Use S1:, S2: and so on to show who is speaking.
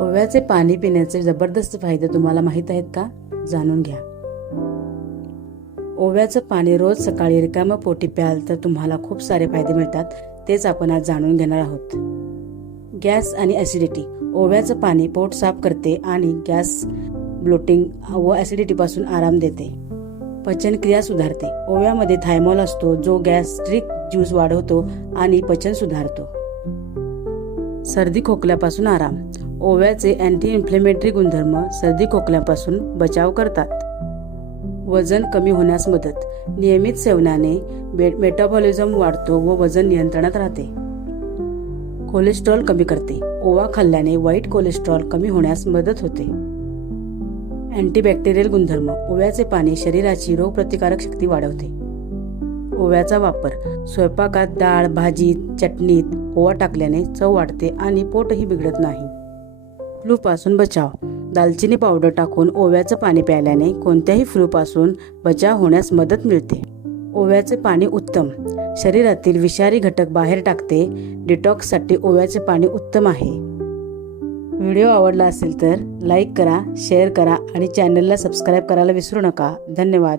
S1: ओव्याचे पाणी पिण्याचे जबरदस्त फायदे तुम्हाला माहीत आहेत का? जाणून घ्या. ओव्याचं पाणी रोज सकाळी रिकामं पोटी प्याल तर तुम्हाला खूप सारे फायदे मिळतात तेच आपण आज जाणून घेणार आहोत. गॅस आणि ॲसिडिटी. ओव्याचं पाणी पोट साफ करते आणि गॅस ब्लोटिंग व ॲसिडिटीपासून आराम देते. पचनक्रिया सुधारते. ओव्यामध्ये थायमॉल असतो जो गॅस्ट्रिक ज्यूस वाढवतो आणि पचन सुधारतो. सर्दी खोकल्यापासून आराम. ओव्याचे अँटी इन्फ्लेमेटरी गुणधर्म सर्दी खोकल्यापासून बचाव करतात. वजन कमी होण्यास मदत. नियमित सेवनाने मे मेटाबॉलिझम वाढतो व वजन नियंत्रणात राहते. कोलेस्ट्रॉल कमी करते. ओवा खाल्ल्याने वाईट कोलेस्ट्रॉल कमी होण्यास मदत होते. अँटीबॅक्टेरियल गुणधर्म. ओव्याचे पाणी शरीराची रोगप्रतिकारक शक्ती वाढवते. ओव्याचा वापर. स्वयंपाकात डाळ भाजीत चटणीत ओवा टाकल्याने चव वाढते आणि पोटही बिघडत नाही. फ्लूपासून बचाव. दालचिनी पावडर टाकून ओव्याचं पाणी प्यायल्याने कोणत्याही फ्लूपासून बचाव होण्यास मदत मिळते. ओव्याचे पाणी उत्तम. शरीरातील विषारी घटक बाहेर टाकते. डिटॉक्ससाठी ओव्याचे पाणी उत्तम आहे. व्हिडिओ आवडला असेल तर लाईक करा शेअर करा आणि चॅनलला सबस्क्राईब करायला विसरू नका. धन्यवाद.